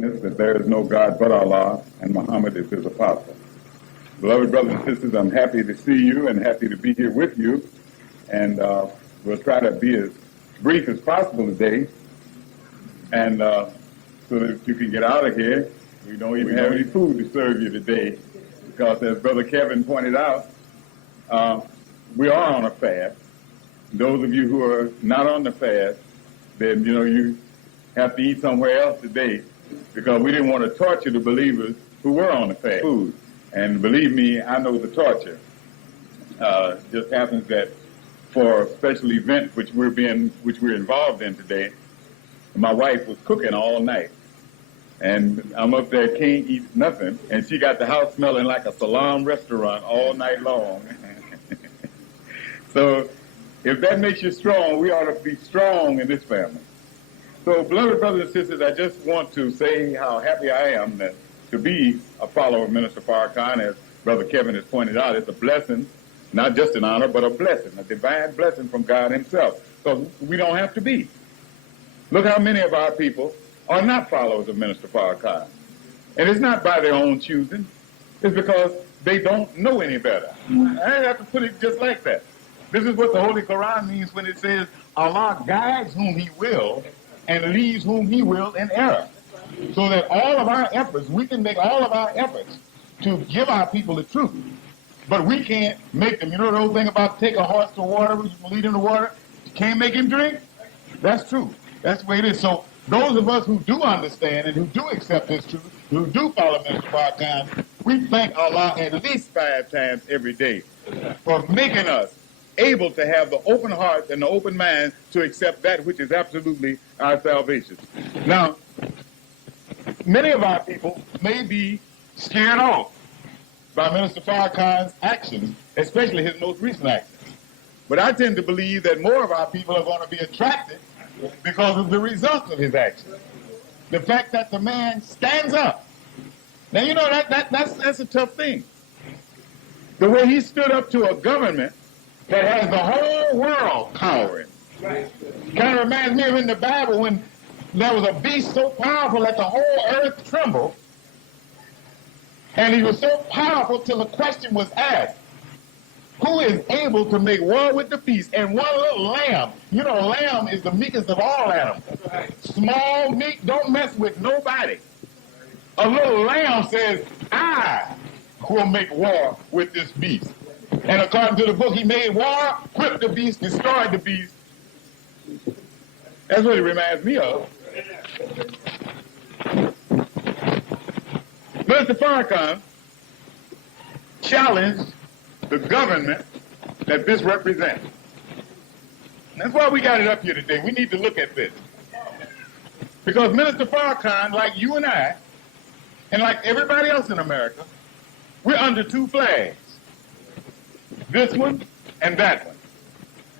witness that there is no God but Allah, and Muhammad is his apostle. Beloved brothers and sisters, I'm happy to see you and happy to be here with you. And we'll try to be as brief as possible today. And so that you can get out of here. We don't even have any food to serve you today. Because as Brother Kevin pointed out, we are on a fast. Those of you who are not on the fast, then, you have to eat somewhere else today. Because we didn't want to torture the believers who were on the fast. Food. And believe me, I know the torture. Just happens that for a special event which we're involved in today, my wife was cooking all night. And I'm up there, can't eat nothing. And she got the house smelling like a salon restaurant all night long. So if that makes you strong, we ought to be strong in this family. So, beloved brothers and sisters, I just want to say how happy I am to be a follower of Minister Farrakhan. As Brother Kevin has pointed out, it's a blessing, not just an honor, but a blessing, a divine blessing from God himself. Because we don't have to be. Look how many of our people are not followers of Minister Farrakhan. And it's not by their own choosing. It's because they don't know any better. I have to put it just like that. This is what the Holy Quran means when it says, Allah guides whom he will and leads whom he will in error. So that all of our efforts, we can make all of our efforts to give our people the truth. But we can't make them. You know the old thing about take a horse to water, you lead him to water, you can't make him drink? That's true. That's the way it is. So those of us who do understand and who do accept this truth, who do follow Minister Farrakhan, we thank Allah at least 5 times every day for making us able to have the open heart and the open mind to accept that which is absolutely our salvation. Now, many of our people may be scared off by Minister Farrakhan's actions, especially his most recent actions. But I tend to believe that more of our people are going to be attracted because of the results of his actions. The fact that the man stands up. Now, that's a tough thing. The way he stood up to a government that has the whole world cowering. Kind of reminds me of in the Bible when there was a beast so powerful that the whole earth trembled. And he was so powerful till the question was asked, who is able to make war with the beast? And one little lamb, lamb is the meekest of all animals. Small, meek, don't mess with nobody. A little lamb says, I will make war with this beast. And according to the book, he made war, whipped the beast, destroyed the beast. That's what it reminds me of. Mr. Farrakhan challenged the government that this represents. That's why we got it up here today. We need to look at this. Because Minister Farrakhan, like you and I, and like everybody else in America, we're under 2 flags. This one and that one.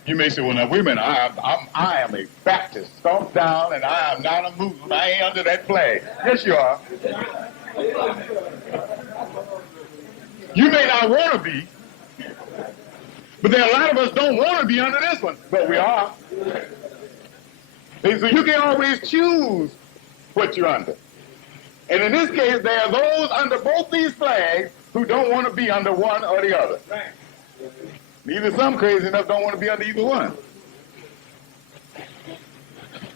You may say, well, now, wait a minute, I am a Baptist, stomp down, and I am not a Muslim. I ain't under that flag. Yes, you are. You may not want to be, but there are a lot of us don't want to be under this one, but we are. So you can always choose what you're under. And in this case, there are those under both these flags who don't want to be under one or the other. Neither some crazy enough don't want to be under either one.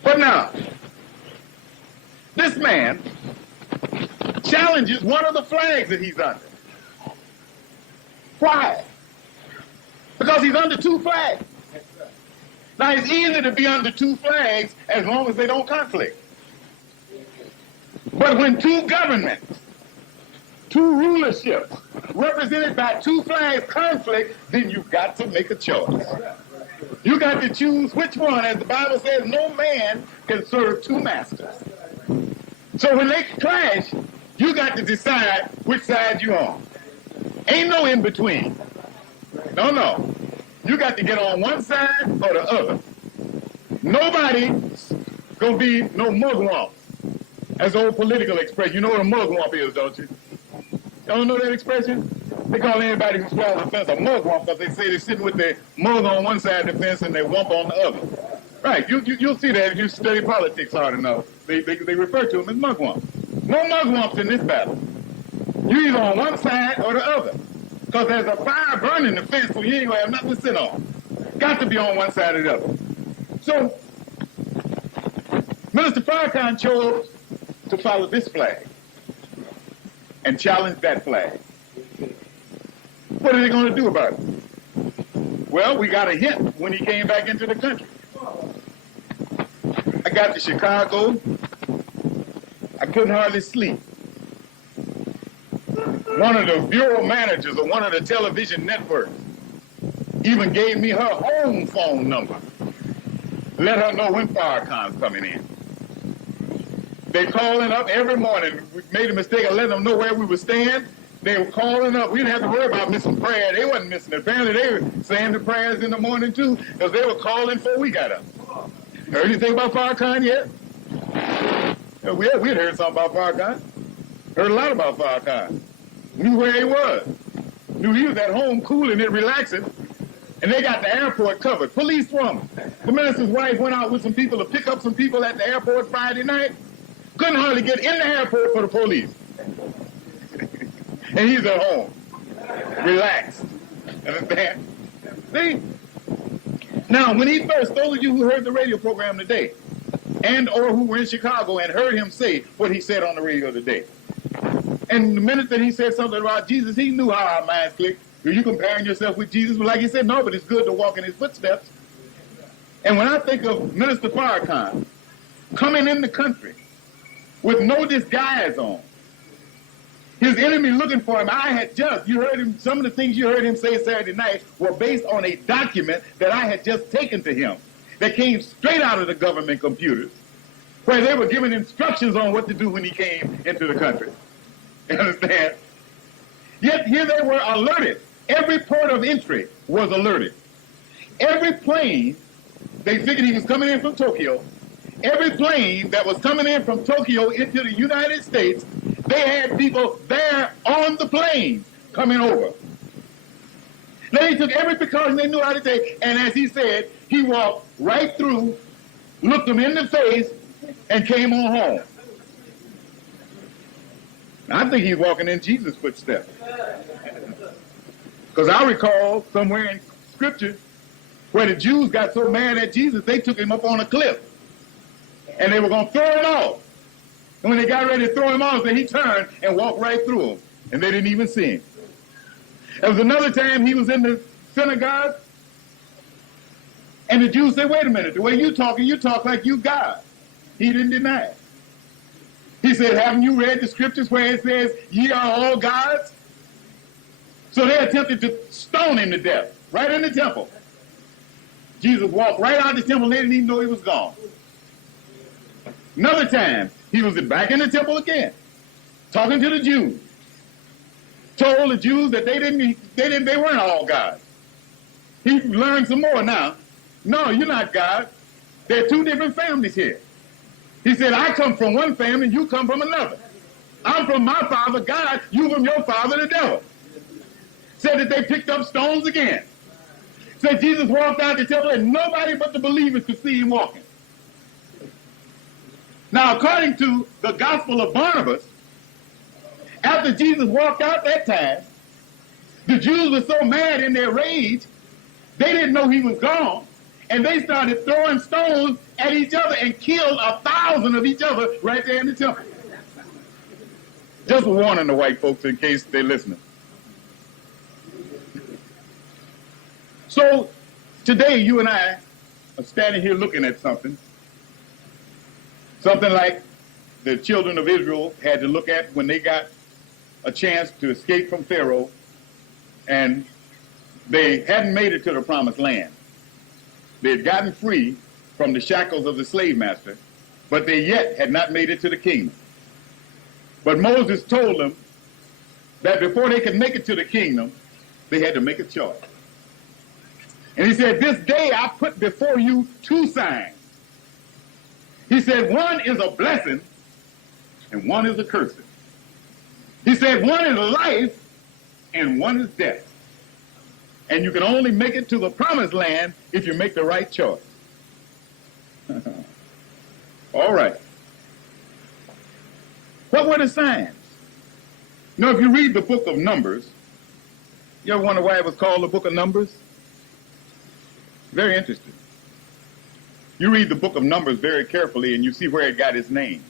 But now, this man challenges one of the flags that he's under. Why? Because he's under 2 flags. Now, it's easy to be under 2 flags as long as they don't conflict. But when 2 governments, 2 rulerships, represented by 2 flags conflict, then you've got to make a choice. You got to choose which one. As the Bible says, no man can serve 2 masters. So when they clash, you got to decide which side you're on. Ain't no in between. No. You got to get on one side or the other. Nobody's gonna be no mugwump. That's the old political expression. You know what a mugwump is, don't you? Y'all know that expression? They call anybody who swallows the fence a mugwump because they say they're sitting with their mug on one side of the fence and their wump on the other. Right, you'll see that if you study politics hard enough. They refer to them as mugwump. No mugwumps in this battle. You're either on one side or the other. Because there's a fire burning the fence, so you ain't going to have nothing to sit on. Got to be on one side or the other. So, Minister Farrakhan chose to follow this flag and challenge that flag. What are they going to do about it? Well, we got a hint when he came back into the country. I got to Chicago. I couldn't hardly sleep. One of the bureau managers of one of the television networks even gave me her home phone number. Let her know when Farrakhan's coming in. They calling up every morning. We made a mistake of letting them know where we were staying. They were calling up. We didn't have to worry about missing prayer. They wasn't missing it. Apparently they were saying the prayers in the morning too, because they were calling before we got up. Heard anything about Farrakhan yet? Yeah, we had heard something about Farrakhan. Heard a lot about Farrakhan. Knew where he was. Knew he was at home cooling and relaxing. And they got the airport covered. Police from him. The minister's wife went out with some people to pick up some people at the airport Friday night. Couldn't hardly get in the airport for the police. And he's at home. Relaxed. Understand? See? Now, when he first, those of you who heard the radio program today, and or who were in Chicago and heard him say what he said on the radio today, and the minute that he said something about Jesus, he knew how our minds clicked. Are you comparing yourself with Jesus? But like he said, no, but it's good to walk in his footsteps. And when I think of Minister Farrakhan coming in the country with no disguise on, his enemy looking for him, you heard him, some of the things you heard him say Saturday night were based on a document that I had just taken to him that came straight out of the government computers, where they were giving instructions on what to do when he came into the country. You understand? Yet here they were alerted. Every port of entry was alerted. Every plane, they figured he was coming in from Tokyo. Every plane that was coming in from Tokyo into the United States, they had people there on the plane coming over. They took every precaution they knew how to take, and as he said, he walked right through, looked them in the face, and came on home. Now, I think he's walking in Jesus' footsteps. Because I recall somewhere in Scripture where the Jews got so mad at Jesus, they took him up on a cliff. And they were going to throw him off. And when they got ready to throw him off, then he turned and walked right through them. And they didn't even see him. There was another time he was in the synagogue, and the Jews said, wait a minute, the way you talk like you God. He didn't deny it. He said, haven't you read the scriptures where it says, ye are all gods? So they attempted to stone him to death, right in the temple. Jesus walked right out of the temple, they didn't even know he was gone. Another time, he was back in the temple again, talking to the Jews. Told the Jews that they weren't all gods. He learned some more now. No, you're not God. There are two different families here. He said, I come from one family, you come from another. I'm from my father, God, you from your father, the devil. Said that they picked up stones again. Said Jesus walked out the temple and nobody but the believers could see him walking. Now, according to the Gospel of Barnabas, after Jesus walked out that time, the Jews were so mad in their rage, they didn't know he was gone, and they started throwing stones at each other and killed 1,000 of each other right there in the temple. Just warning the white folks in case they're listening. So today you and I are standing here looking at something like the children of Israel had to look at when they got a chance to escape from Pharaoh, and they hadn't made it to the promised land. They had gotten free from the shackles of the slave master, but they yet had not made it to the kingdom. But Moses told them that before they could make it to the kingdom, they had to make a choice. And he said, this day I put before you two signs. He said, one is a blessing and one is a curse. He said, one is life and one is death. And you can only make it to the promised land if you make the right choice. All right. What were the signs? You know, if you read the book of Numbers, you ever wonder why it was called the book of Numbers? Very interesting. You read the book of Numbers very carefully and you see where it got its name.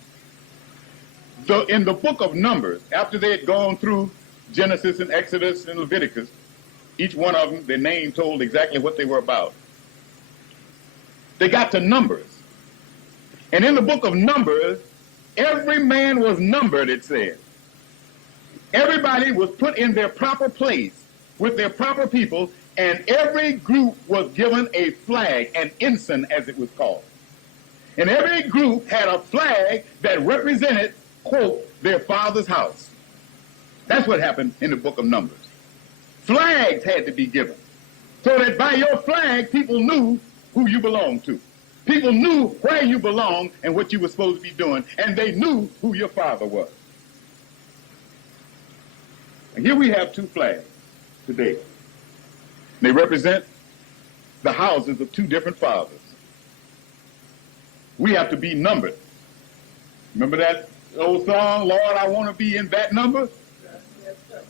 So in the book of Numbers, after they had gone through Genesis and Exodus and Leviticus, each one of them, their name told exactly what they were about. They got to Numbers. And in the book of Numbers, every man was numbered, it said. Everybody was put in their proper place with their proper people, and every group was given a flag, an ensign as it was called. And every group had a flag that represented, quote, their father's house. That's what happened in the book of Numbers. Flags had to be given, so that by your flag, people knew who you belonged to. People knew where you belonged and what you were supposed to be doing, and they knew who your father was. And here we have two flags today. They represent the houses of two different fathers. We have to be numbered. Remember that old song, Lord, I want to be in that number?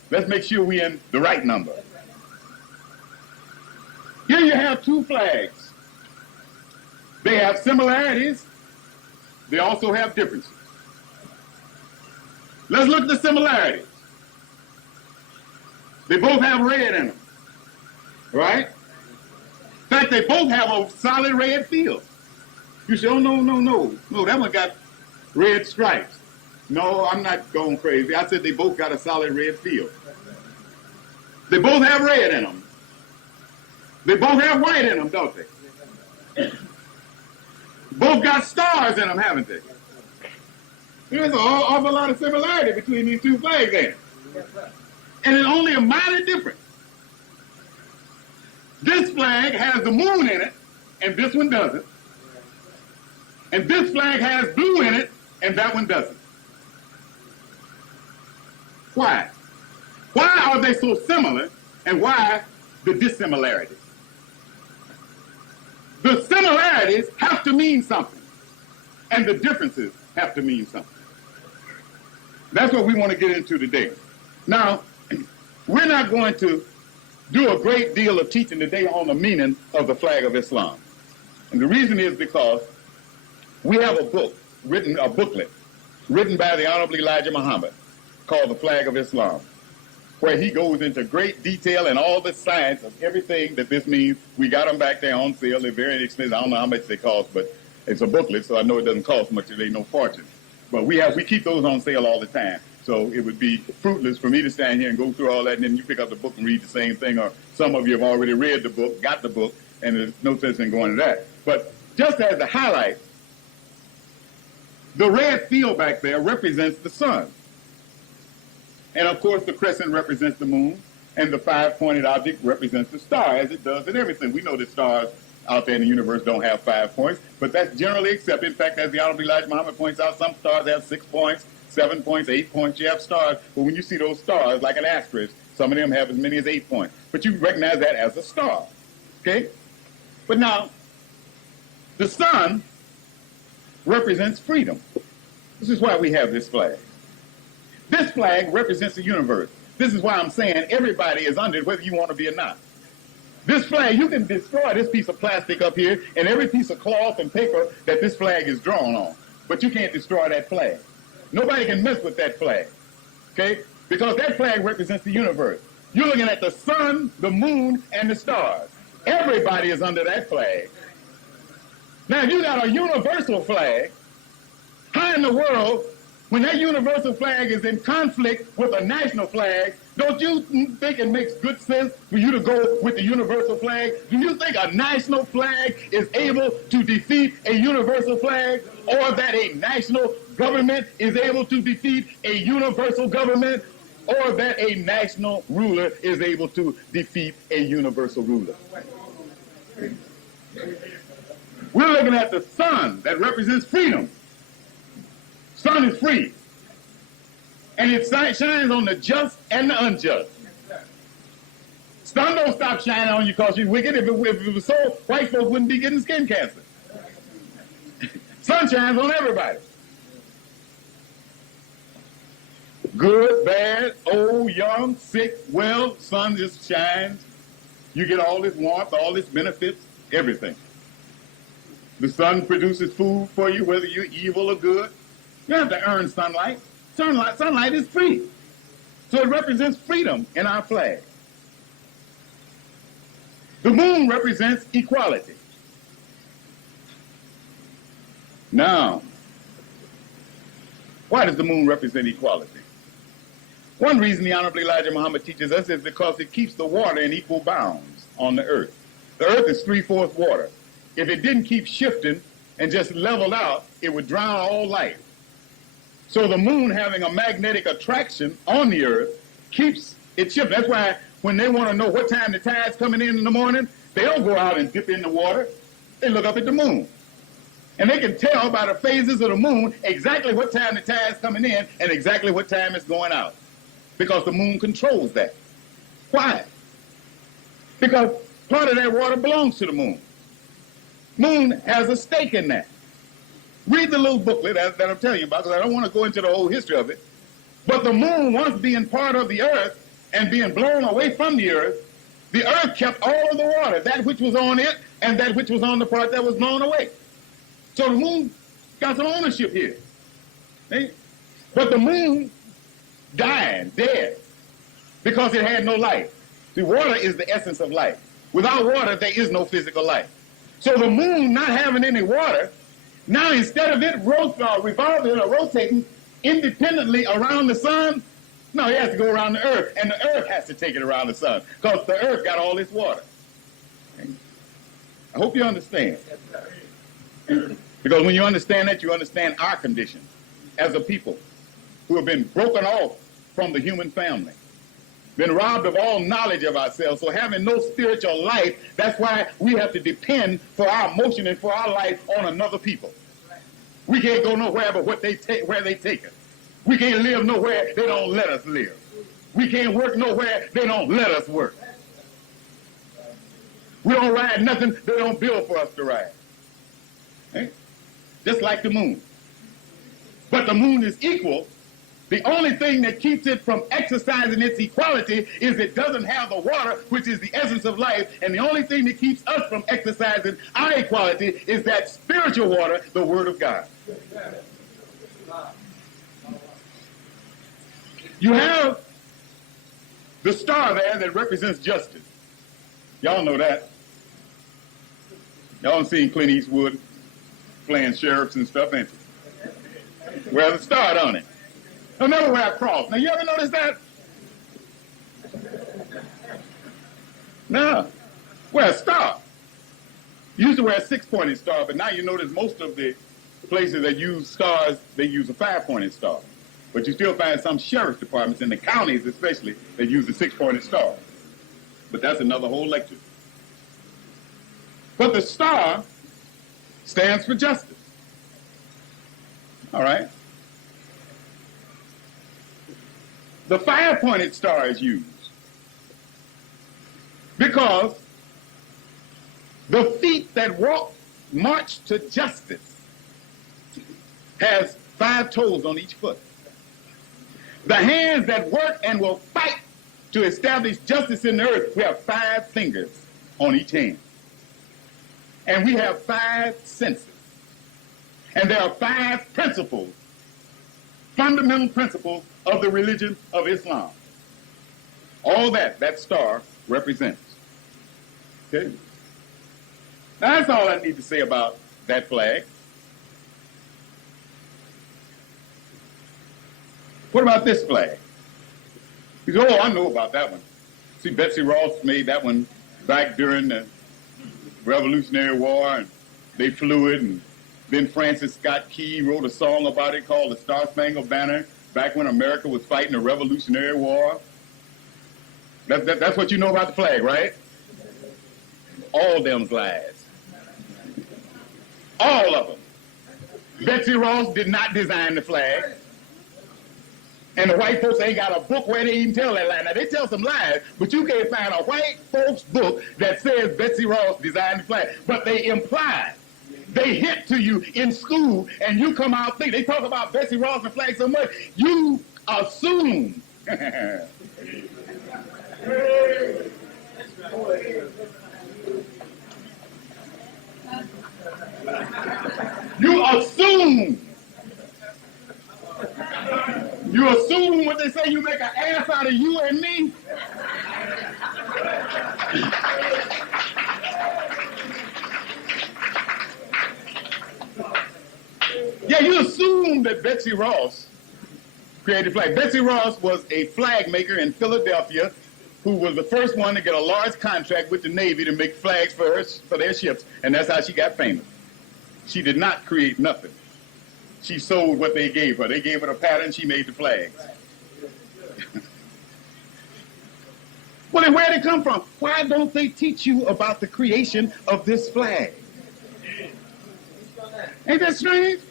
Let's make sure we're in the right number. Here you have two flags. They have similarities. They also have differences. Let's look at the similarities. They both have red in them, right? In fact, they both have a solid red field. You say, oh, no, that one got red stripes. No, I'm not going crazy. I said they both got a solid red field. They both have red in them. They both have white in them, don't they? Both got stars in them, haven't they? There's an awful lot of similarity between these two flags there. And it's only a minor difference. This flag has the moon in it, and this one doesn't. And this flag has blue in it, and that one doesn't. Why? Why are they so similar, and why the dissimilarities? The similarities have to mean something, and the differences have to mean something. That's what we want to get into today. Now, we're not going to do a great deal of teaching today on the meaning of the flag of Islam. And the reason is because we have a booklet written by the Honorable Elijah Muhammad called The Flag of Islam, where he goes into great detail and all the science of everything that this means. We got them back there on sale. They're very expensive. I don't know how much they cost, but it's a booklet, so I know it doesn't cost much. It ain't no fortune. But we keep those on sale all the time. So it would be fruitless for me to stand here and go through all that, and then you pick up the book and read the same thing, or some of you have already read the book, got the book, and there's no sense in going to that. But just as a highlight, the red field back there represents the sun. And of course, the crescent represents the moon, and the five-pointed object represents the star, as it does in everything. We know that stars out there in the universe don't have 5 points, but that's generally accepted. In fact, as the Honorable Elijah Muhammad points out, some stars have 6 points, 7 points, 8 points. You have stars, but when you see those stars, like an asterisk, some of them have as many as 8 points. But you recognize that as a star, okay? But now, the sun represents freedom. This is why we have this flag. This flag represents the universe. This is why I'm saying everybody is under it, whether you want to be or not. This flag, you can destroy this piece of plastic up here and every piece of cloth and paper that this flag is drawn on. But you can't destroy that flag. Nobody can mess with that flag, okay? Because that flag represents the universe. You're looking at the sun, the moon, and the stars. Everybody is under that flag. Now, if you got a universal flag, how in the world, when that universal flag is in conflict with a national flag, don't you think it makes good sense for you to go with the universal flag? Do you think a national flag is able to defeat a universal flag, or that a national government is able to defeat a universal government, or that a national ruler is able to defeat a universal ruler? We're looking at the sun that represents freedom. Sun is free. And it shines on the just and the unjust. Sun don't stop shining on you because you're wicked. If it was so, white folks wouldn't be getting skin cancer. Sun shines on everybody. Good, bad, old, young, sick, well, sun just shines. You get all this warmth, all this benefits, everything. The sun produces food for you, whether you're evil or good. You don't have to earn sunlight. Sunlight is free. So it represents freedom in our flag. The moon represents equality. Now, why does the moon represent equality? One reason the Honorable Elijah Muhammad teaches us is because it keeps the water in equal bounds on the earth. The earth is 3/4 water. If it didn't keep shifting and just leveled out, it would drown all life. So the moon having a magnetic attraction on the earth keeps it shifting. That's why when they want to know what time the tide's coming in the morning, they don't go out and dip in the water. They look up at the moon. And they can tell by the phases of the moon exactly what time the tide's coming in and exactly what time it's going out. Because the moon controls that. Why? Because part of that water belongs to the moon. Moon has a stake in that. Read the little booklet that I'm telling you about, because I don't want to go into the whole history of it. But the moon, once being part of the earth and being blown away from the earth kept all of the water, that which was on it and that which was on the part that was blown away. So the moon got some ownership here. See? But the moon died, dead, because it had no life. See, water is the essence of life. Without water, there is no physical life. So the moon not having any water, now instead of it revolving or rotating independently around the sun, no, it has to go around the earth, and the earth has to take it around the sun, because the earth got all this water. I hope you understand. Because when you understand that, you understand our condition as a people who have been broken off from the human family, been robbed of all knowledge of ourselves. So having no spiritual life, that's why we have to depend for our motion and for our life on another people. We can't go nowhere but where they take us. We can't live nowhere they don't let us live. We can't work nowhere they don't let us work. We don't ride nothing they don't build for us to ride. Okay? Just like the moon. But the moon is equal. The only thing that keeps it from exercising its equality is it doesn't have the water, which is the essence of life, and the only thing that keeps us from exercising our equality is that spiritual water, the Word of God. You have the star there that represents justice. Y'all know that. Y'all seen Clint Eastwood playing sheriffs and stuff, ain't you? Well, the star on it. They'll never wear a cross. Now, you ever notice that? No. Wear a star. You used to wear a 6-pointed star, but now you notice most of the places that use stars, they use a 5-pointed star. But you still find some sheriff's departments, in the counties especially, that use a 6-pointed star. But that's another whole lecture. But the star stands for justice. All right? The 5-pointed star is used because the feet that march to justice has 5 toes on each foot. The hands that work and will fight to establish justice in the earth, we have 5 fingers on each hand. And we have 5 senses. And there are 5 principles, fundamental principles of the religion of Islam. All that star represents. Okay? Now, that's all I need to say about that flag. What about this flag? You say, oh, I know about that one. See, Betsy Ross made that one back during the Revolutionary War, and they flew it, and then Francis Scott Key wrote a song about it called the Star-Spangled Banner, back when America was fighting the Revolutionary War. That's what you know about the flag, right? All them's lies. All of them. Betsy Ross did not design the flag. And the white folks ain't got a book where they even tell that lie. Now, they tell some lies, but you can't find a white folks book that says Betsy Ross designed the flag. But they imply, they hint to you in school, and you come out thinking, they talk about Betsy Ross and the flag so much, you assume. You assume. You assume what they say, you make an ass out of you and me. Yeah, you assume that Betsy Ross created flag. Betsy Ross was a flag maker in Philadelphia who was the first one to get a large contract with the Navy to make flags for their ships, and that's how she got famous. She did not create nothing. She sold what they gave her. They gave her the pattern, she made the flags. Well, then where did it come from? Why don't they teach you about the creation of this flag? Ain't that strange?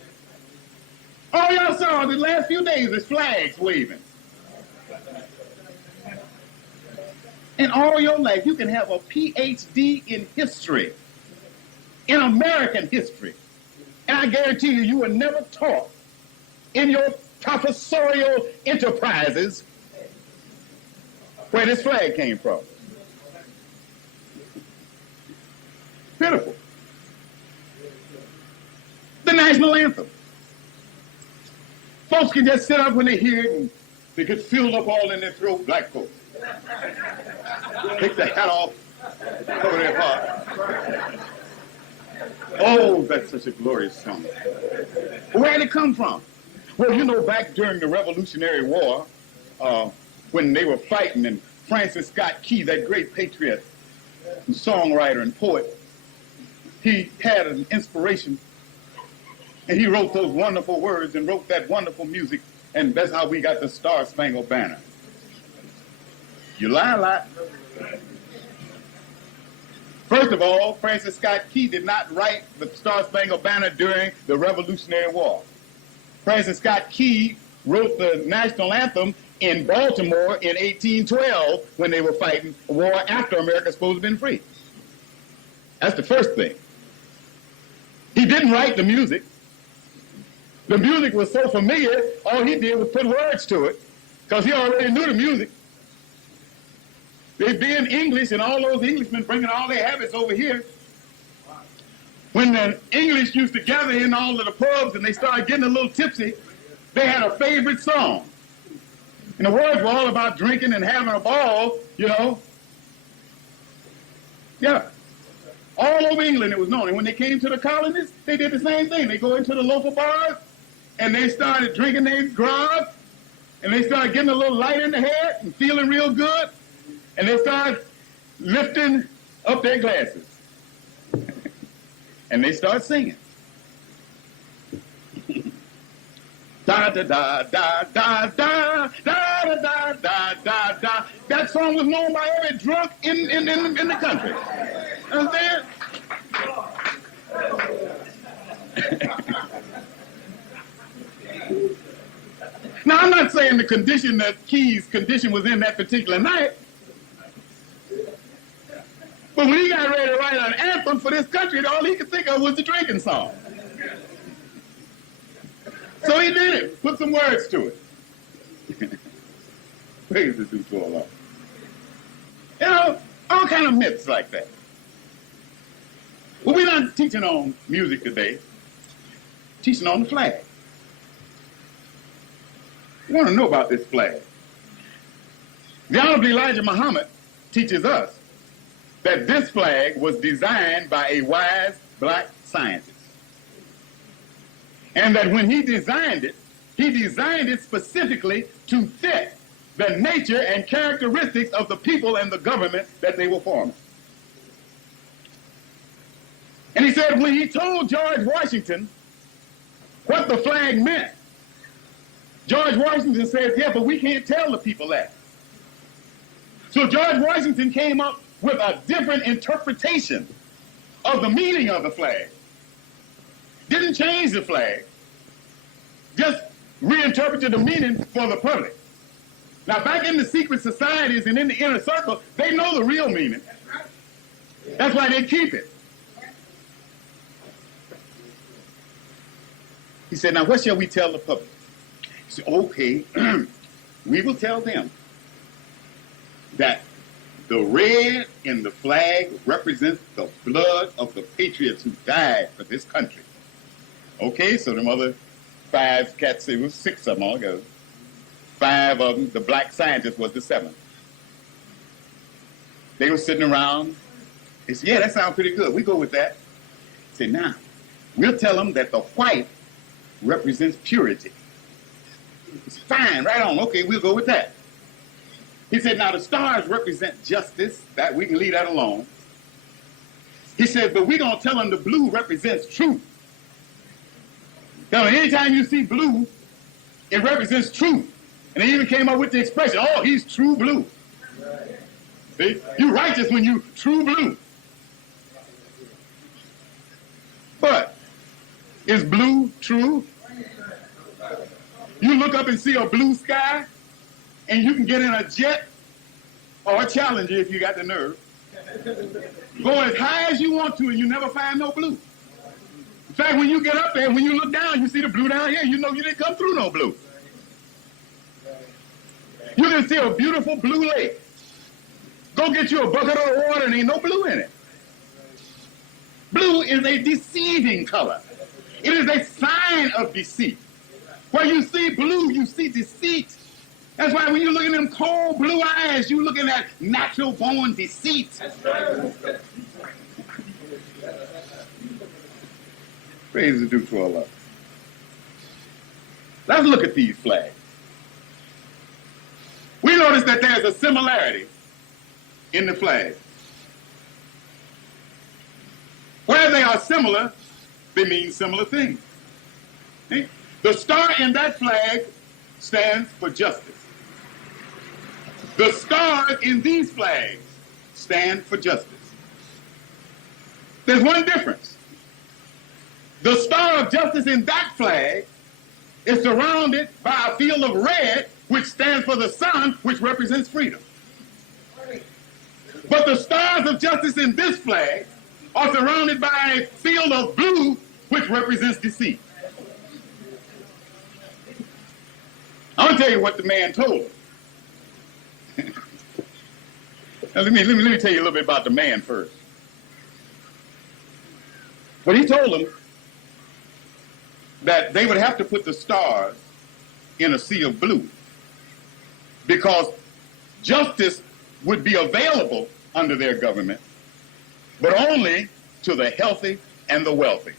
All y'all saw the last few days is flags waving. In all your life, you can have a PhD in history, in American history. And I guarantee you, you were never taught in your professorial enterprises where this flag came from. Pitiful. The national anthem. Folks can just sit up when they hear it and they get filled up all in their throat, black folks. Take the hat off, cover their heart. Oh, that's such a glorious song. Where did it come from? Well, you know, back during the Revolutionary War, when they were fighting, and Francis Scott Key, that great patriot and songwriter and poet, he had an inspiration, and he wrote those wonderful words and wrote that wonderful music, and that's how we got the Star Spangled Banner. You lie a lot. First of all, Francis Scott Key did not write the Star Spangled Banner during the Revolutionary War. Francis Scott Key wrote the national anthem in Baltimore in 1812 when they were fighting a war after America was supposed to have been free. That's the first thing. He didn't write the music. The music was so familiar, all he did was put words to it because he already knew the music. They being English and all those Englishmen bringing all their habits over here. When the English used to gather in all of the pubs and they started getting a little tipsy, they had a favorite song. And the words were all about drinking and having a ball, you know. Yeah. All over England it was known. And when they came to the colonies, they did the same thing. They go into the local bars and they started drinking their grog and they started getting a little light in the head and feeling real good. And they started lifting up their glasses. And they start singing. Da da da da da da da da da da da. That song was known by every drunk in the country. Understand? Now I'm not saying the condition that Key's condition was in that particular night. But when he got ready to write an anthem for this country, all he could think of was the drinking song. So he did it, put some words to it. Praise the dude for a lot. You know, all kind of myths like that. Well, we're not teaching on music today, teaching on the flag. We want to know about this flag. The Honorable Elijah Muhammad teaches us that this flag was designed by a wise black scientist. And that when he designed it specifically to fit the nature and characteristics of the people and the government that they were forming. And he said when he told George Washington what the flag meant, George Washington says, yeah, but we can't tell the people that. So George Washington came up with a different interpretation of the meaning of the flag. Didn't change the flag, just reinterpreted the meaning for the public. Now back in the secret societies and in the inner circle, they know the real meaning. That's why they keep it. He said, now what shall we tell the public? He said, okay, we will tell them that the red in the flag represents the blood of the patriots who died for this country. Okay, so them other 5 cats, it was 6 of them all together. 5 of them, the black scientist was the 7th. They were sitting around. They said, yeah, that sounds pretty good. We go with that. I said, now, we'll tell them that the white represents purity. It's fine, right on. Okay, we'll go with that. He said, now the stars represent justice. That we can leave that alone. He said, but we're going to tell them the blue represents truth. Now, anytime you see blue, it represents truth. And they even came up with the expression, oh, he's true blue. See? You're righteous when you true blue. But is blue true? You look up and see a blue sky, and you can get in a jet or a Challenger if you got the nerve. Go as high as you want to, and you never find no blue. In fact, when you get up there, when you look down, you see the blue down here. You know you didn't come through no blue. You can see a beautiful blue lake. Go get you a bucket of water and ain't no blue in it. Blue is a deceiving color. It is a sign of deceit. Where you see blue, you see deceit. That's why when you look at them cold blue eyes, you're looking at natural-born deceit. Praise the due to Allah. Let's look at these flags. We notice that there's a similarity in the flag. Where they are similar, they mean similar things. See? The star in that flag stands for justice. The stars in these flags stand for justice. There's one difference. The star of justice in that flag is surrounded by a field of red, which stands for the sun, which represents freedom. But the stars of justice in this flag are surrounded by a field of blue, which represents deceit. I'm going to tell you what the man told him. Now, let me tell you a little bit about the man first. But he told them that they would have to put the stars in a sea of blue because justice would be available under their government, but only to the healthy and the wealthy.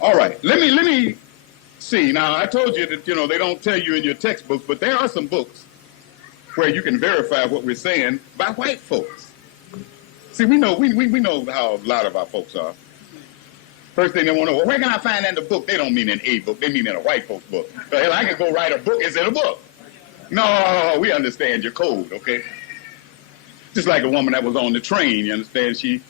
All right, let me see. Now, I told you that, they don't tell you in your textbooks, but there are some books where you can verify what we're saying by white folks. See, we know how a lot of our folks are. First thing they want to know, well, where can I find that in the book? They don't mean in a book. They mean in a white folks book. So, hell, I can go write a book. It's in a book. No, we understand your code, okay? Just like a woman that was on the train, you understand? She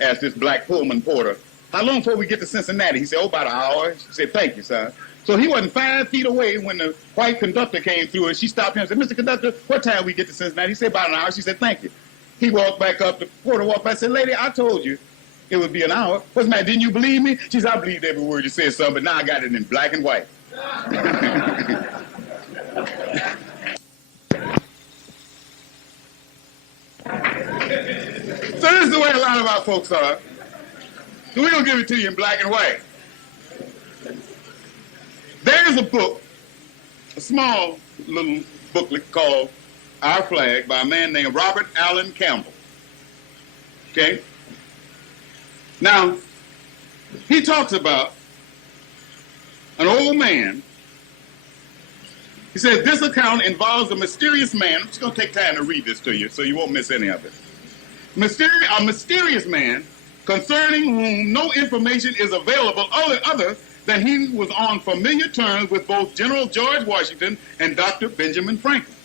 asked this black Pullman porter, how long before we get to Cincinnati? He said, about an hour. She said, thank you, son. So he wasn't 5 feet away when the white conductor came through, and she stopped him and said, Mr. Conductor, what time we get to Cincinnati? He said, about an hour. She said, thank you. He walked back up. The porter walked by and said, lady, I told you it would be an hour. What's the matter? Didn't you believe me? She said, I believed every word you said, son, but now I got it in black and white. So this is the way a lot of our folks are. So we're going to give it to you in black and white. There's a book, a small little booklet called Our Flag by a man named Robert Allen Campbell. Okay? Now, he talks about an old man. He says, this account involves a mysterious man. I'm just going to take time to read this to you so you won't miss any of it. A mysterious man concerning whom no information is available other than he was on familiar terms with both General George Washington and Dr. Benjamin Franklin.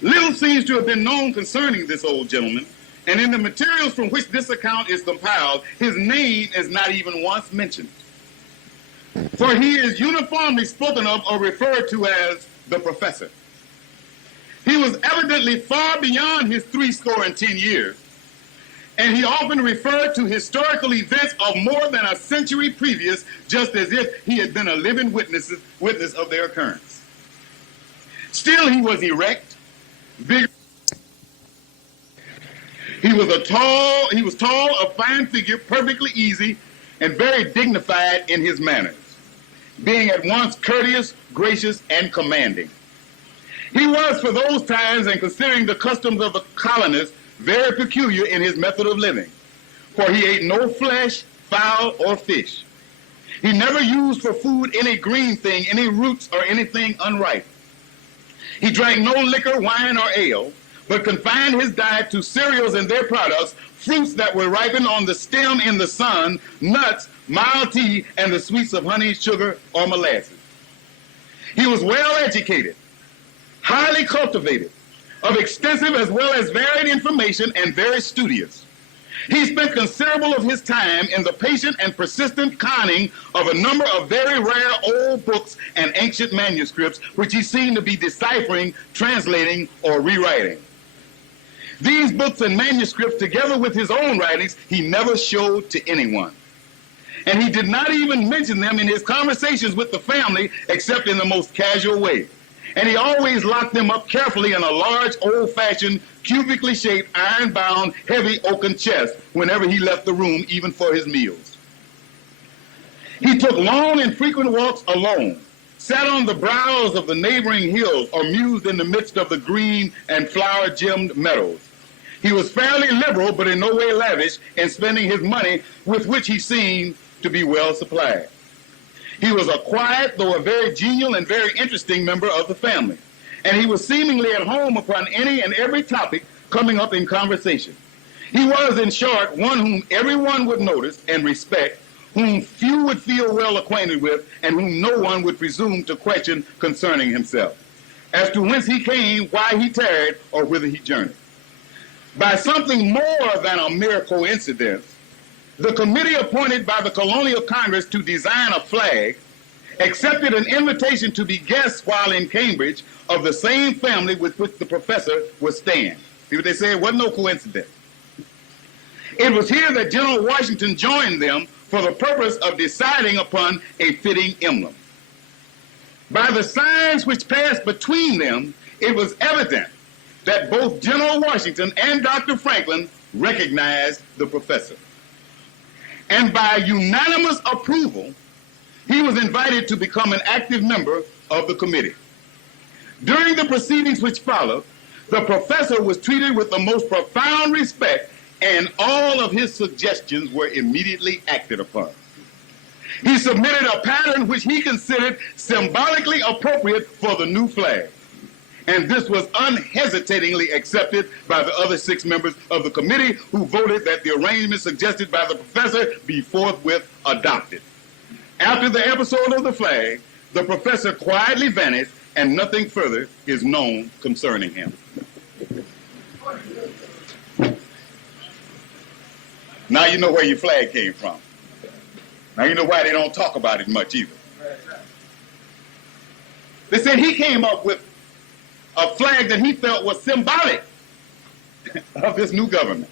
Little seems to have been known concerning this old gentleman, and in the materials from which this account is compiled, his name is not even once mentioned. For he is uniformly spoken of or referred to as the professor. He was evidently far beyond his 70 years, And he often referred to historical events of more than a century previous, just as if he had been a living witness of their occurrence. Still, he was erect, vigorous. He was tall, of fine figure, perfectly easy, and very dignified in his manners, being at once courteous, gracious, and commanding. He was, for those times, and considering the customs of the colonists, very peculiar in his method of living, for he ate no flesh, fowl, or fish. He never used for food any green thing, any roots, or anything unripe. He drank no liquor, wine, or ale, but confined his diet to cereals and their products, fruits that were ripened on the stem in the sun, nuts, mild tea, and the sweets of honey, sugar, or molasses. He was well educated, highly cultivated, of extensive as well as varied information, and very studious. He spent considerable of his time in the patient and persistent conning of a number of very rare old books and ancient manuscripts, which he seemed to be deciphering, translating, or rewriting. These books and manuscripts, together with his own writings, he never showed to anyone. And he did not even mention them in his conversations with the family, except in the most casual way. And he always locked them up carefully in a large, old-fashioned, cubically shaped, iron-bound, heavy oaken chest whenever he left the room, even for his meals. He took long and frequent walks alone, sat on the brows of the neighboring hills, or mused in the midst of the green and flower-gemmed meadows. He was fairly liberal, but in no way lavish, in spending his money, with which he seemed to be well supplied. He was a quiet, though a very genial and very interesting member of the family, and he was seemingly at home upon any and every topic coming up in conversation. He was, in short, one whom everyone would notice and respect, whom few would feel well acquainted with, and whom no one would presume to question concerning himself, as to whence he came, why he tarried, or whither he journeyed. By something more than a mere coincidence, the committee appointed by the Colonial Congress to design a flag accepted an invitation to be guests while in Cambridge of the same family with which the professor was staying. See what they say? It wasn't no coincidence. It was here that General Washington joined them for the purpose of deciding upon a fitting emblem. By the signs which passed between them, it was evident that both General Washington and Dr. Franklin recognized the professor. And by unanimous approval, he was invited to become an active member of the committee. During the proceedings which followed, the professor was treated with the most profound respect, and all of his suggestions were immediately acted upon. He submitted a pattern which he considered symbolically appropriate for the new flag, and this was unhesitatingly accepted by the other 6 members of the committee, who voted that the arrangement suggested by the professor be forthwith adopted. After the episode of the flag, the professor quietly vanished, and nothing further is known concerning him. Now you know where your flag came from. Now you know why they don't talk about it much either. They said he came up with a flag that he felt was symbolic of this new government.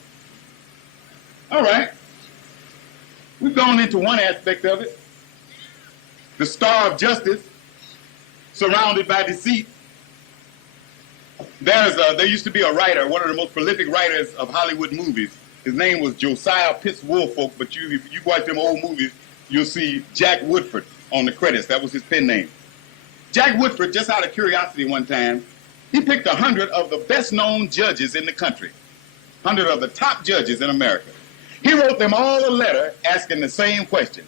All right. We've gone into one aspect of it. The Star of Justice, surrounded by deceit. There used to be a writer, one of the most prolific writers of Hollywood movies. His name was Josiah Pitts Woolfolk, but if you watch them old movies, you'll see Jack Woodford on the credits. That was his pen name. Jack Woodford, just out of curiosity one time, he picked 100 of the best-known judges in the country, 100 of the top judges in America. He wrote them all a letter asking the same question.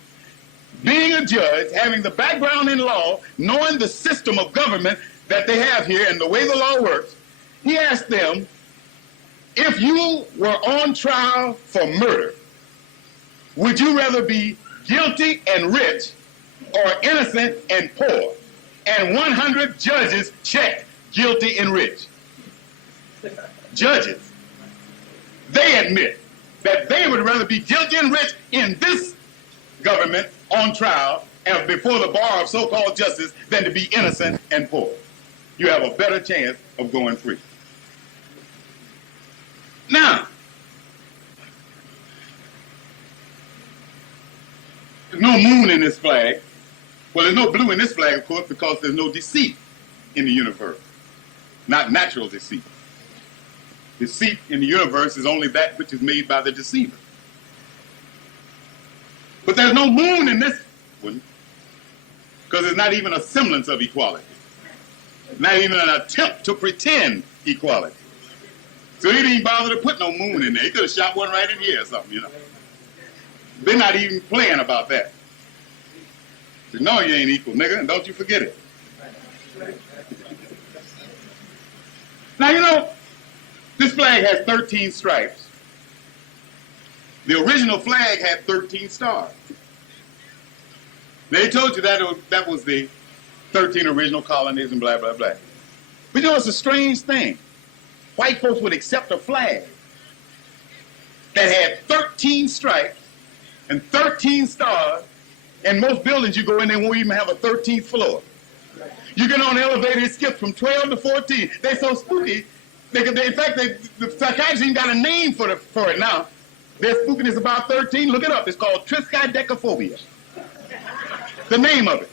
Being a judge, having the background in law, knowing the system of government that they have here and the way the law works, he asked them, if you were on trial for murder, would you rather be guilty and rich or innocent and poor? And 100 judges checked guilty and rich. Judges, they admit that they would rather be guilty and rich in this government on trial and before the bar of so-called justice than to be innocent and poor. You have a better chance of going free. Now, no moon in this flag. Well, there's no blue in this flag, of course, because there's no deceit in the universe. Not natural deceit. Deceit in the universe is only that which is made by the deceiver. But there's no moon in this one, because there's not even a semblance of equality. Not even an attempt to pretend equality. So he didn't bother to put no moon in there. He could have shot one right in here or something, you know. They're not even playing about that. Said, no, you ain't equal, nigga, and don't you forget it. Now, you know, this flag has 13 stripes. The original flag had 13 stars. They told you that was the 13 original colonies and blah, blah, blah. But you know, it's a strange thing. White folks would accept a flag that had 13 stripes and 13 stars, and most buildings you go in, they won't even have a 13th floor. You get on the elevator, it skips from 12 to 14. They're so spooky. In fact, the psychiatrists even got a name for it now. Their spookiness about 13. Look it up. It's called triskaidekaphobia. The name of it.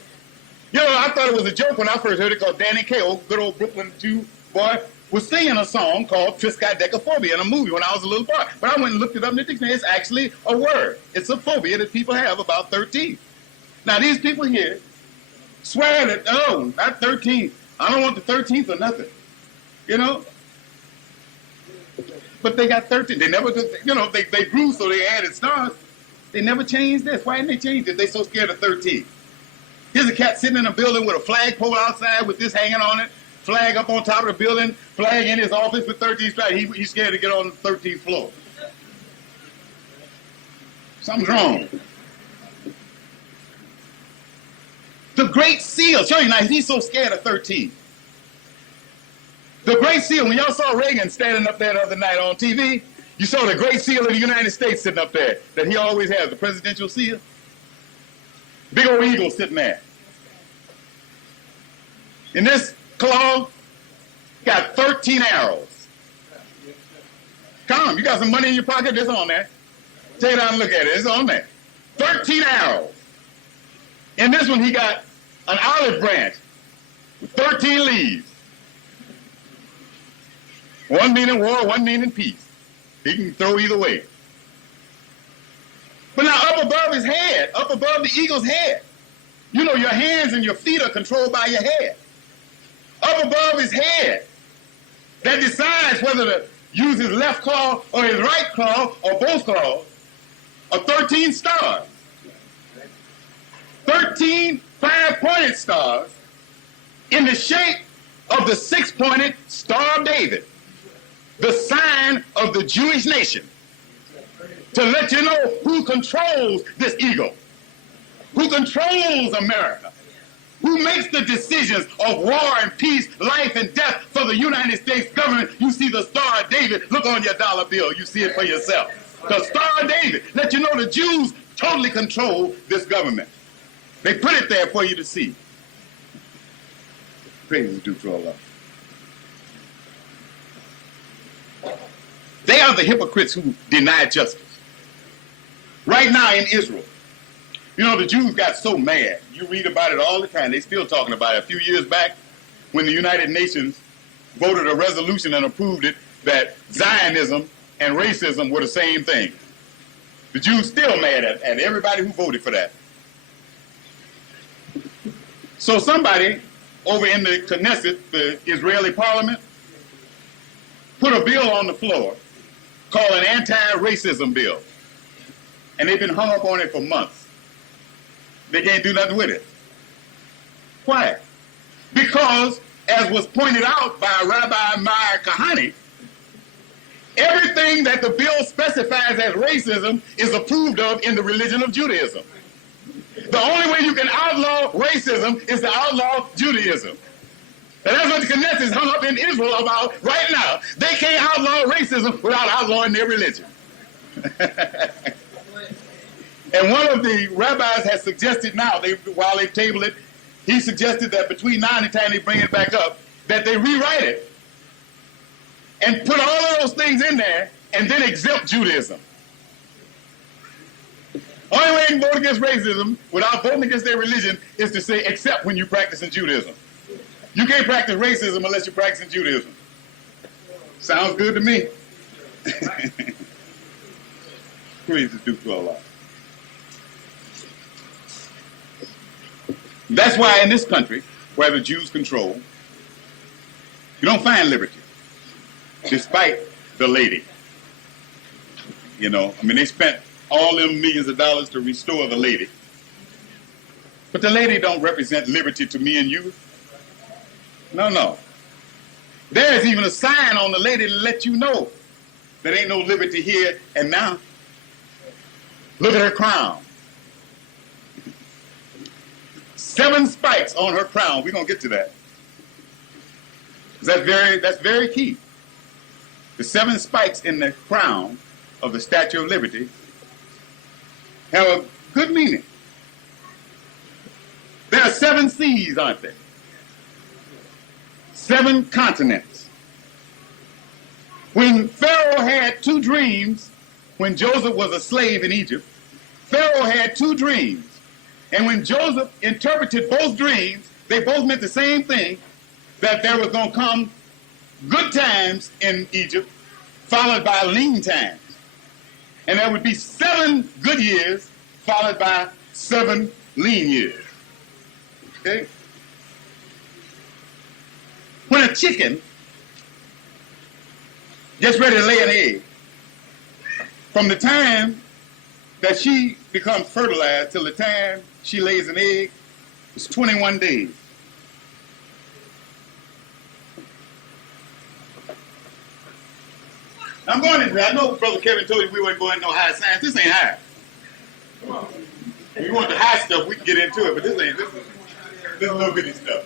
You know, I thought it was a joke when I first heard it, because Danny Kaye, good old Brooklyn Jew boy, was singing a song called triskaidekaphobia in a movie when I was a little boy. But I went and looked it up in the dictionary. It's actually a word. It's a phobia that people have about 13. Now, these people here swear that, oh, not 13. I don't want the 13th or nothing. You know? But they got 13. They never, you know, they grew, so they added stars. They never changed this. Why didn't they change it? They so scared of 13. Here's a cat sitting in a building with a flagpole outside with this hanging on it, flag up on top of the building, flag in his office with 13 stripes. He's scared to get on the 13th floor. Something's wrong. The Great Seal. Show you now, he's so scared of 13. The Great Seal, when y'all saw Reagan standing up there the other night on TV, you saw the Great Seal of the United States sitting up there that he always has, the presidential seal. Big old eagle sitting there. In this claw, got 13 arrows. Come, you got some money in your pocket? It's on there. Take it out and look at it. It's on there. 13 arrows. In this one, he got an olive branch with 13 leaves. One meaning war, one meaning peace. He can throw either way. But now up above his head, up above the eagle's head, you know your hands and your feet are controlled by your head. Up above his head, that decides whether to use his left claw or his right claw or both claws, are 13 stars. 13 5-pointed stars in the shape of the 6-pointed Star of David, the sign of the Jewish nation, to let you know who controls this eagle, who controls America, who makes the decisions of war and peace, life and death for the United States government. You see the Star of David, look on your dollar bill, you see it for yourself. The Star of David, let you know the Jews totally control this government. They put it there for you to see. Praise due to Allah. They are the hypocrites who deny justice. Right now in Israel, you know, the Jews got so mad. You read about it all the time. They're still talking about it. A few years back, when the United Nations voted a resolution and approved it, that Zionism and racism were the same thing. The Jews still mad at everybody who voted for that. So somebody over in the Knesset, the Israeli parliament, put a bill on the floor called an anti-racism bill. And they've been hung up on it for months. They can't do nothing with it. Why? Because, as was pointed out by Rabbi Meir Kahane, everything that the bill specifies as racism is approved of in the religion of Judaism. The only way you can outlaw racism is to outlaw Judaism. And that's what the Knesset is hung up in Israel about right now. They can't outlaw racism without outlawing their religion. And one of the rabbis has suggested now, while they table it, he suggested that between now and the time they bring it back up, that they rewrite it and put all of those things in there and then exempt Judaism. Only way you can vote against racism without voting against their religion is to say, except when you practice in Judaism. You can't practice racism unless you practice in Judaism. Sounds good to me. Praise is due to Allah. That's why in this country, where the Jews control, you don't find liberty, despite the lady. You know, I mean, they spent all them millions of dollars to restore the lady. But the lady don't represent liberty to me and you. No, no. There's even a sign on the lady to let you know there ain't no liberty here and now. Look at her crown. 7 spikes on her crown. We're going to get to that. That's very key. The 7 spikes in the crown of the Statue of Liberty have a good meaning. There are 7 seas, aren't there? 7 continents. When Pharaoh had 2 dreams, when Joseph was a slave in Egypt, Pharaoh had 2 dreams. And when Joseph interpreted both dreams, they both meant the same thing, that there was going to come good times in Egypt, followed by lean times. And there would be 7 good years, followed by 7 lean years. Okay? When a chicken gets ready to lay an egg, from the time that she becomes fertilized till the time she lays an egg, it's 21 days. I'm going in there. I know Brother Kevin told you we weren't going no high science. This ain't high. If you want the high stuff, we can get into it, but this is little bitty stuff.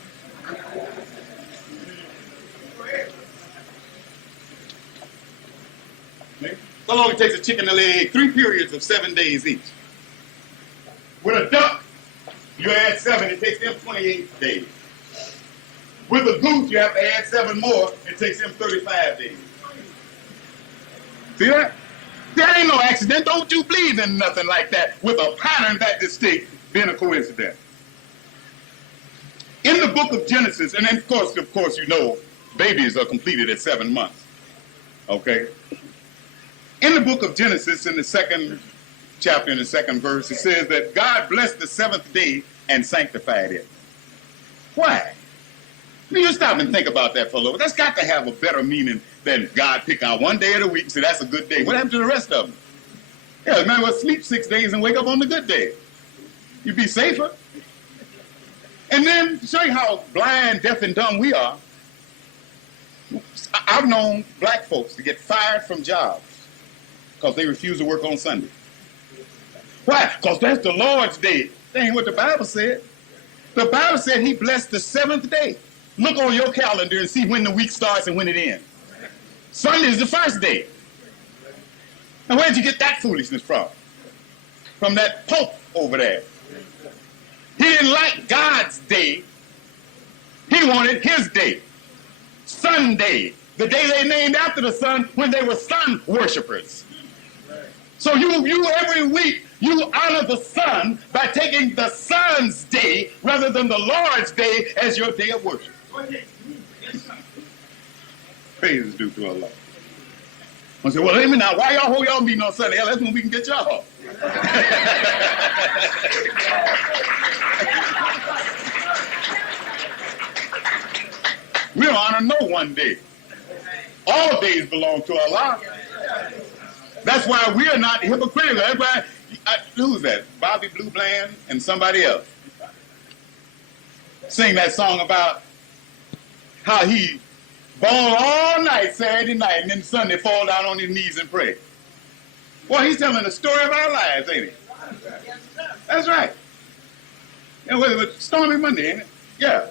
How long it takes a chicken to lay egg? 3 periods of 7 days each. With a duck, you add 7, it takes them 28 days. With a goose, you have to add 7 more, it takes them 35 days. See that? That ain't no accident. Don't you believe in nothing like that with a pattern that distinct being a coincidence. In the book of Genesis, and then of course, you know, babies are completed at 7 months. Okay? In the book of Genesis, in the 2nd chapter, in the 2nd verse, it says that God blessed the 7th day and sanctified it. Why? I mean, you stop and think about that for a little bit. That's got to have a better meaning than God pick out 1 day of the week and say that's a good day. What happened to the rest of them? Yeah, you might as well sleep 6 days and wake up on the good day. You'd be safer. And then, to show you how blind, deaf, and dumb we are, I've known black folks to get fired from jobs because they refuse to work on Sunday. Why? Because that's the Lord's day. That ain't what the Bible said. The Bible said he blessed the 7th day. Look on your calendar and see when the week starts and when it ends. Sunday is the 1st day. Now where'd you get that foolishness from? From that Pope over there. He didn't like God's day. He wanted his day. Sunday. The day they named after the sun when they were sun worshipers. So you every week, you honor the sun by taking the sun's day rather than the Lord's day as your day of worship. Praise is due to Allah. I say, well, let me now, why y'all hold y'all meeting on Sunday? Hell, that's when we can get y'all off. We don't honor no one day. All days belong to Allah. That's why we are not hypocritical. That's why, who's that? Bobby Blue Bland and somebody else sing that song about how he balled all night Saturday night and then Sunday fall down on his knees and pray. Well, he's telling the story of our lives, ain't he? That's right. And with Stormy Monday, ain't it? Yeah.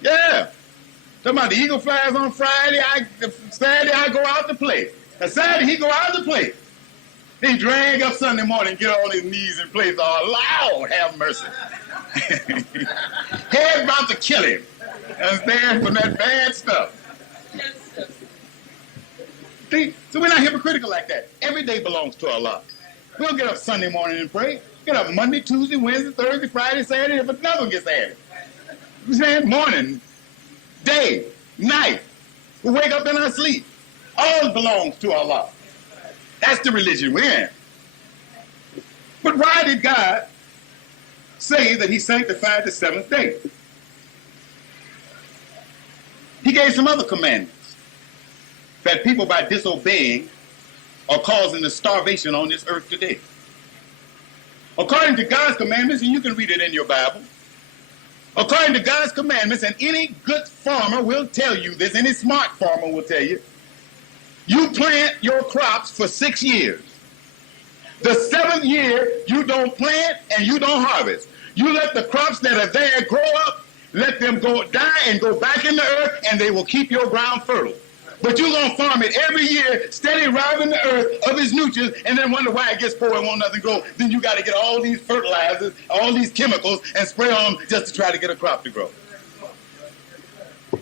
Yeah. Talking about the eagle flies on Friday, Saturday I go out to play. Now Saturday he go out to play. He drag up Sunday morning, get on his knees and play. Oh, Lord, have mercy. Head about to kill him. Understand? From that bad stuff. See? So we're not hypocritical like that. Every day belongs to Allah. We don't get up Sunday morning and pray. Get up Monday, Tuesday, Wednesday, Thursday, Friday, Saturday, if another one gets added. You saying morning, day, night. We wake up in our sleep. All belongs to Allah. That's the religion we're in. But why did God say that he sanctified the seventh day? He gave some other commandments that people by disobeying are causing the starvation on this earth today. According to God's commandments, and you can read it in your Bible, according to God's commandments, and any good farmer will tell you this, any smart farmer will tell you, you plant your crops for 6 years. The 7th year, you don't plant and you don't harvest. You let the crops that are there grow up, let them go die and go back in the earth, and they will keep your ground fertile. But you're going to farm it every year, steady robbing the earth of its nutrients, and then wonder why it gets poor and won't nothing grow. Then you got to get all these fertilizers, all these chemicals, and spray on them just to try to get a crop to grow.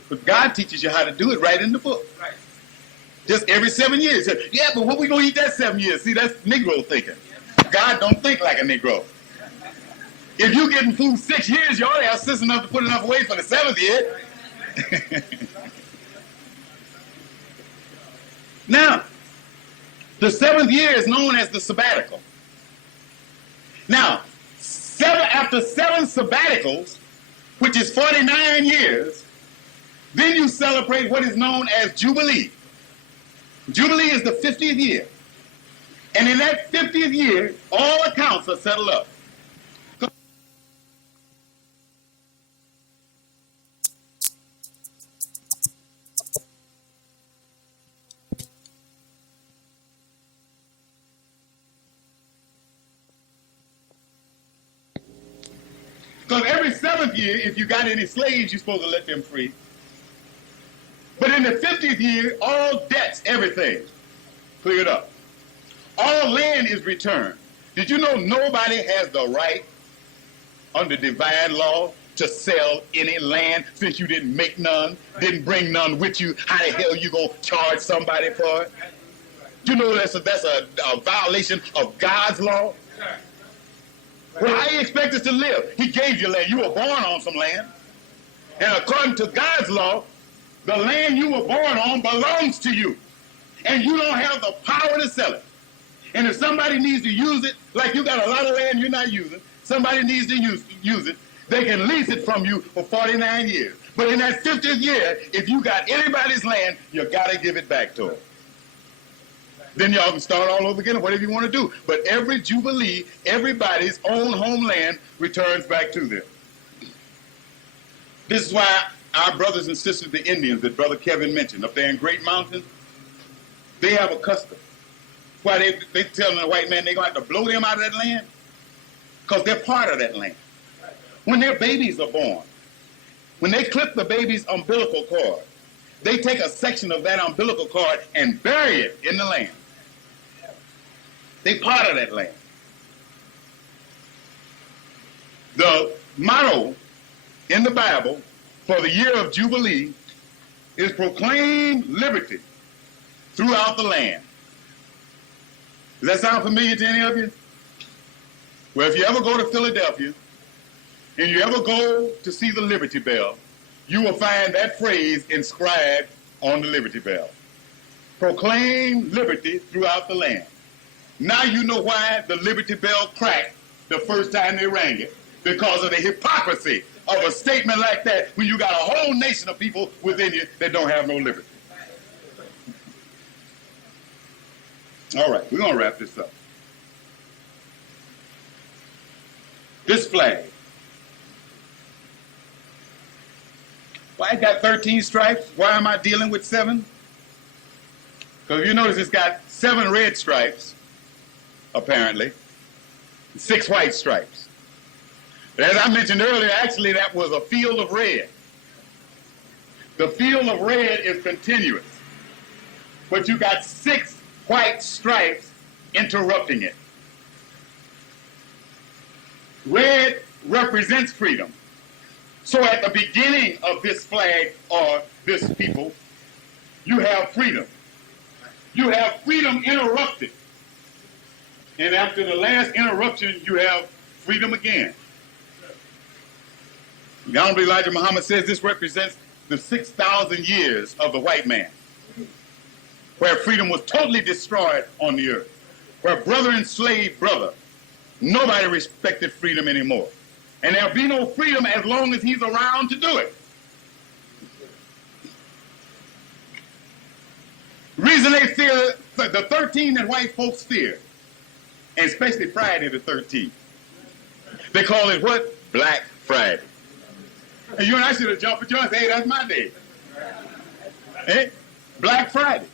But God teaches you how to do it right in the book. Just every 7 years. Yeah, but what we going to eat that 7 years? See, that's Negro thinking. God don't think like a Negro. If you're getting food 6 years, you ought to have sense enough to put enough away for the 7th year. Now, the 7th year is known as the sabbatical. Now, after 7 sabbaticals, which is 49 years, then you celebrate what is known as Jubilee. Jubilee is the 50th year. And in that 50th year, all accounts are settled up. Because every 7th year, if you got any slaves, you're supposed to let them free. But in the 50th year, all debts, everything, cleared up. All land is returned. Did you know nobody has the right under divine law to sell any land since you didn't make none, didn't bring none with you? How the hell you going to charge somebody for it? You know that's a violation of God's law? Well, how do you expect us to live? He gave you land. You were born on some land. And according to God's law, the land you were born on belongs to you. And you don't have the power to sell it. And if somebody needs to use it, like you got a lot of land you're not using, somebody needs to use it, they can lease it from you for 49 years. But in that 50th year, if you got anybody's land, you got to give it back to them. Then y'all can start all over again or whatever you want to do. But every Jubilee, everybody's own homeland returns back to them. This is why our brothers and sisters, the Indians that Brother Kevin mentioned, up there in Great Mountain, they have a custom. Why they telling the white man they're going to have to blow them out of that land? Because they're part of that land. When their babies are born, when they clip the baby's umbilical cord, they take a section of that umbilical cord and bury it in the land. They part of that land. The motto in the Bible for the year of Jubilee is proclaim liberty throughout the land. Does that sound familiar to any of you? Well, if you ever go to Philadelphia and you ever go to see the Liberty Bell, you will find that phrase inscribed on the Liberty Bell. Proclaim liberty throughout the land. Now you know why the Liberty Bell cracked the first time they rang it. Because of the hypocrisy of a statement like that when you got a whole nation of people within you that don't have no liberty. All right, we're going to wrap this up. This flag. Why it got 13 stripes? Why am I dealing with 7? Because you notice it's got 7 red stripes, apparently, 6 white stripes. But as I mentioned earlier, actually that was a field of red. The field of red is continuous. But you got 6 white stripes interrupting it. Red represents freedom. So at the beginning of this flag or this people, you have freedom. You have freedom interrupted. And after the last interruption, you have freedom again. The Honorable Elijah Muhammad says this represents the 6,000 years of the white man, where freedom was totally destroyed on the earth, where brother enslaved brother. Nobody respected freedom anymore. And there'll be no freedom as long as he's around to do it. The reason they fear the 13 that white folks fear, and especially Friday the 13th, they call it what? Black Friday. And you and I should have jumped at yours and say, hey, that's my day. Hey, Black Friday.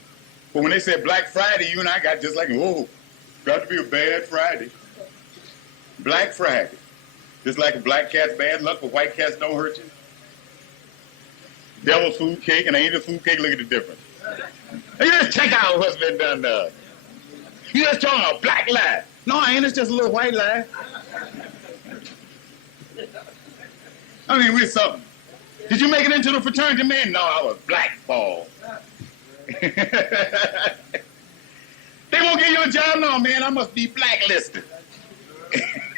But when they said Black Friday, you and I got just like, whoa, got to be a bad Friday. Black Friday. Just like a black cat's bad luck, but white cats don't hurt you. Devil's food cake and angel's food cake, look at the difference. You just check out what's been done to us. You just telling a black lie. No, I ain't. It's just a little white lie. I mean, we're something. Did you make it into the fraternity, man? No, I was blackballed. They won't give you a job? No, man, I must be blacklisted.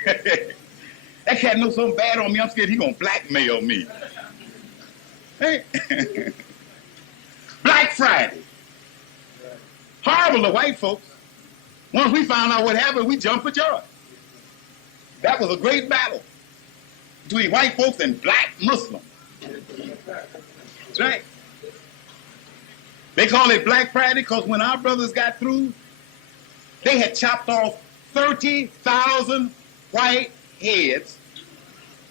That cat knows something bad on me. I'm scared he's going to blackmail me. Hey. Black Friday. Horrible to white folks. Once we found out what happened, we jumped for joy. That was a great battle between white folks and black Muslims. That's right. They call it Black Friday because when our brothers got through, they had chopped off 30,000 white heads,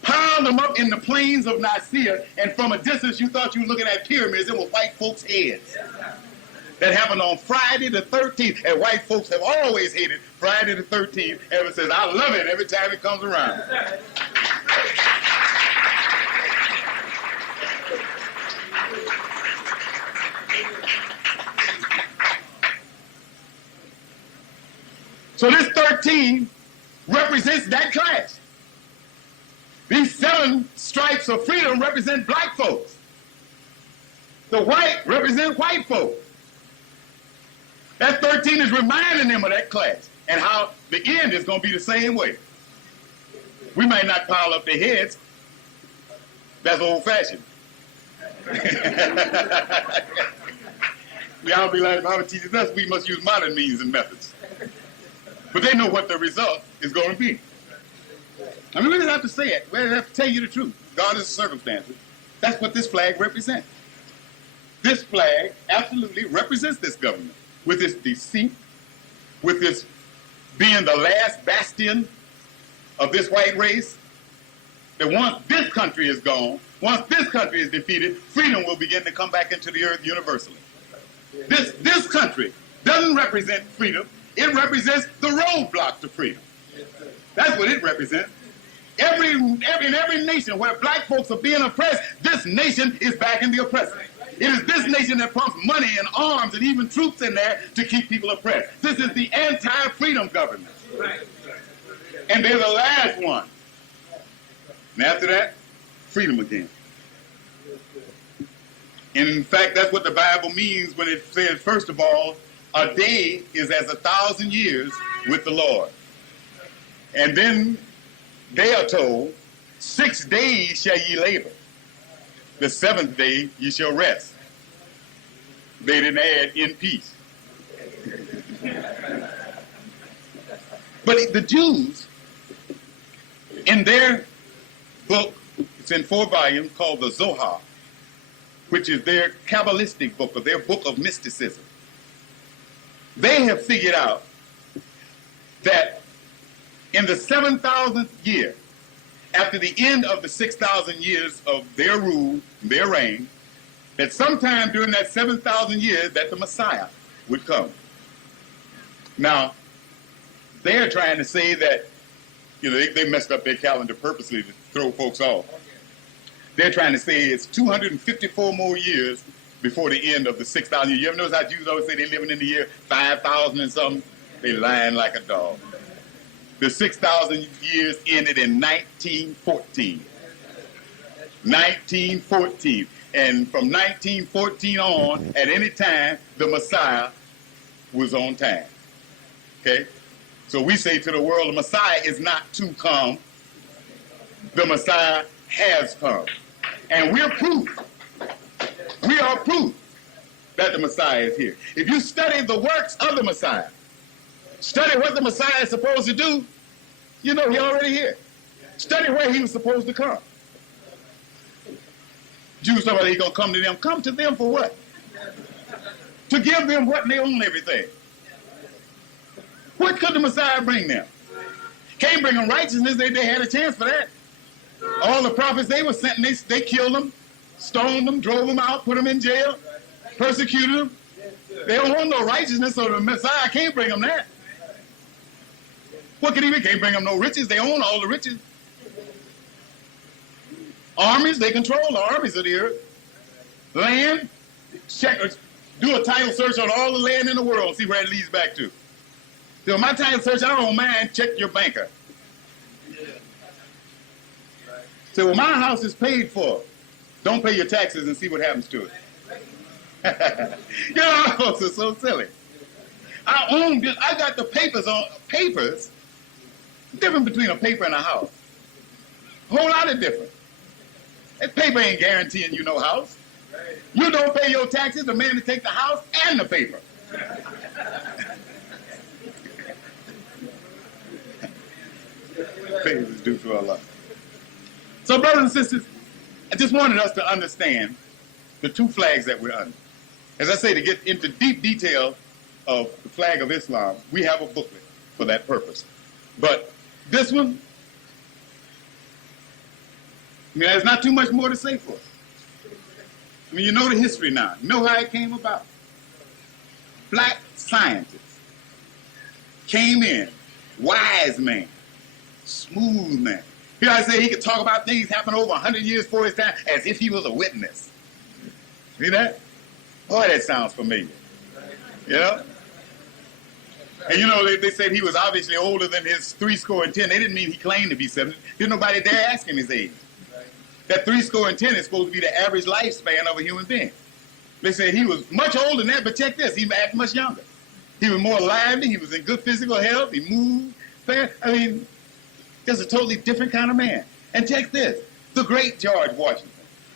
piled them up in the plains of Nicaea, and from a distance you thought you were looking at pyramids. It was white folks' heads. That happened on Friday the 13th, and white folks have always hated Friday the 13th ever since. I love it every time it comes around. So this 13 represents that class. These 7 stripes of freedom represent black folks. The white represent white folks. That 13 is reminding them of that class and how the end is going to be the same way. We might not pile up their heads. That's old-fashioned. The Honorable Elijah Muhammad teaches us we must use modern means and methods. But they know what the result is going to be. I mean, we don't have to say it. We don't have to tell you the truth, regardless of circumstances. That's what this flag represents. This flag absolutely represents this government with its deceit, with its being the last bastion of this white race, that once this country is gone, once this country is defeated, freedom will begin to come back into the earth universally. This country doesn't represent freedom. It represents the roadblock to freedom. That's what it represents. In every nation where black folks are being oppressed, this nation is backing the oppressor. It is this nation that pumps money and arms and even troops in there to keep people oppressed. This is the anti-freedom government. And they're the last one. And after that, freedom again. And in fact, that's what the Bible means when it says, first of all, a day is as 1,000 years with the Lord. And then they are told, 6 days shall ye labor. The 7th day ye shall rest. They didn't add in peace. But the Jews, in their book, it's in 4 volumes, called the Zohar, which is their Kabbalistic book, or their book of mysticism. They have figured out that in the 7,000th year, after the end of the 6,000 years of their rule, their reign, that sometime during that 7,000 years that the Messiah would come. Now, they're trying to say that, they messed up their calendar purposely to throw folks off. They're trying to say it's 254 more years before the end of the 6,000 years. You ever notice how Jews always say they're living in the year 5,000 and something? They lying like a dog. The 6,000 years ended in 1914. 1914. And from 1914 on, at any time, the Messiah was on time. Okay? So we say to the world, the Messiah is not to come. The Messiah has come. And we're proof. We are proof that the Messiah is here. If you study the works of the Messiah, study what the Messiah is supposed to do, you know he's already here. Study where he was supposed to come. Jews talk about he's going to come to them. Come to them for what? To give them what they own everything. What could the Messiah bring them? Can't bring them righteousness. They had a chance for that. All the prophets they were sent, they killed them, stoned them, drove them out, put them in jail, persecuted them. They don't want no righteousness, so the Messiah can't bring them that. What could he bring? Can't bring them no riches. They own all the riches. Armies, they control the armies of the earth. Land, check, do a title search on all the land in the world and see where it leads back to. So my title search, I don't mind, check your banker. So well, my house is paid for. Don't pay your taxes and see what happens to it. You know, folks are so silly. I own this. I got the papers on papers. Difference between a paper and a house. A whole lot of difference. That paper ain't guaranteeing you no house. You don't pay your taxes, the man to take the house and the paper. Favors due to Allah. So, brothers and sisters, I just wanted us to understand the two flags that we're under. As I say, to get into deep detail of the flag of Islam, we have a booklet for that purpose. But this one, I mean, there's not too much more to say for it. I mean, you know the history now. You know how it came about. Black scientists came in, wise man, smooth man. Here I say he could talk about things happened over 100 years before his time as if he was a witness. See that? Boy, that sounds familiar. You know? And you know, they said he was obviously older than his 70. They didn't mean he claimed to be 70. Didn't nobody dare ask him his age. That 70 is supposed to be the average lifespan of a human being. They said he was much older than that, but check this, he acted much younger. He was more lively, he was in good physical health, he moved fair. I mean, just a totally different kind of man. And check this, the great George Washington,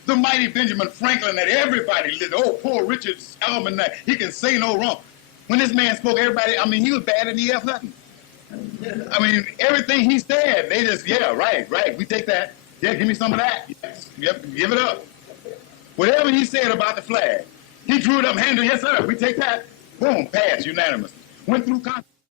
the mighty Benjamin Franklin that everybody lived, oh, poor Richard Stallman, he can say no wrong. When this man spoke, everybody, I mean, he was bad in E.F. Hutton. I mean, everything he said, they just, yeah, right, we take that. Yeah, give me some of that. Yep, give it up. Whatever he said about the flag, he drew it up, handed it, yes, sir, we take that. Boom, passed unanimously. Went through Congress.